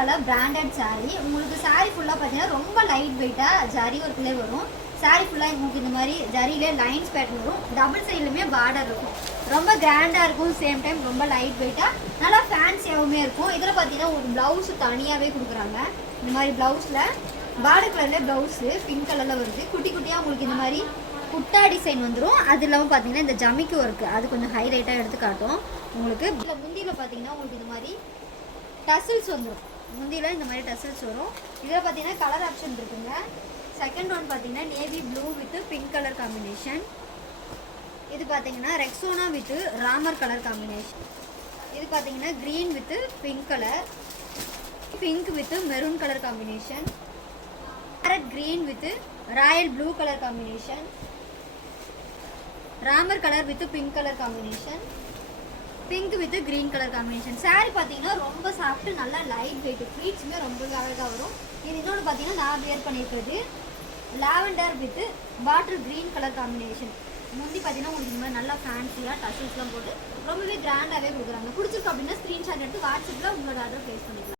பட்டியாலால branded saree. உங்களுக்கு saree ஃபுல்லாக பார்த்தீங்கன்னா ரொம்ப லைட் வெயிட்டாக ஜரி ஒர்க்லேயே வரும். saree ஃபுல்லாக உங்களுக்கு இந்த மாதிரி ஜரியிலே லைன்ஸ் பேட்டர்ன் வரும். டபுள் சைட்லையுமே பார்டர் இருக்கும். ரொம்ப கிராண்டாக இருக்கும். சேம் டைம் ரொம்ப லைட் வெயிட்டாக நல்லா ஃபேன்சியாகவுமே இருக்கும். இதில் பார்த்தீங்கன்னா ஒரு ப்ளவுஸ் தனியாகவே கொடுக்குறாங்க. இந்த மாதிரி ப்ளவுஸில் பார்டர் கலரில் ப்ளவுஸு பிங்க் கலரில் வருது. குட்டி குட்டியாக உங்களுக்கு இந்த மாதிரி குட்டா டிசைன் வந்துடும். அது இல்லாமல் பார்த்தீங்கன்னா இந்த ஜமிக்கு ஒர்க்கு அது கொஞ்சம் ஹைலைட்டாக எடுத்து காட்டும் உங்களுக்கு. இதில் முந்தியில் பார்த்தீங்கன்னா உங்களுக்கு இந்த மாதிரி டசில்ஸ் வந்துடும். முந்தியில் இந்த மாதிரி டசில்ஸ் வரும். இதில் பார்த்தீங்கன்னா கலர் ஆப்ஷன் இருக்குங்க. செகண்ட் ஒன் பார்த்தீங்கன்னா navy blue with pink colour combination. இது பார்த்தீங்கன்னா Rexona with Ramar colour combination. இது பார்த்தீங்கன்னா green with pink colour, pink with maroon colour combination, farad green with Royal blue colour combination, Ramar colour with pink colour combination, pink with green colour combination. Sari பார்த்தீங்கன்னா ரொம்ப soft, நல்லா light weight, ஃப்ளீட்ஸுமே ரொம்ப அழகாக வரும். இது இன்னொன்று பார்த்தீங்கன்னா நான் வியர் பண்ணியிருக்கிறது lavender with bottle green colour combination. முந்தி பார்த்தீங்கன்னா உங்களுக்கு இந்த மாதிரி நல்லா ஃபேன்சியாக டசல்ஸ்லாம் போட்டு ரொம்பவே கிராண்டாகவே கொடுக்குறாங்க. பிடிச்சிருக்கு அப்படின்னா ஸ்க்ரீன்ஷாட் எடுத்து வாட்ஸ்அப்பில் உங்களோட ஆர்டர் ப்ளேஸ் பண்ணிக்கலாம்.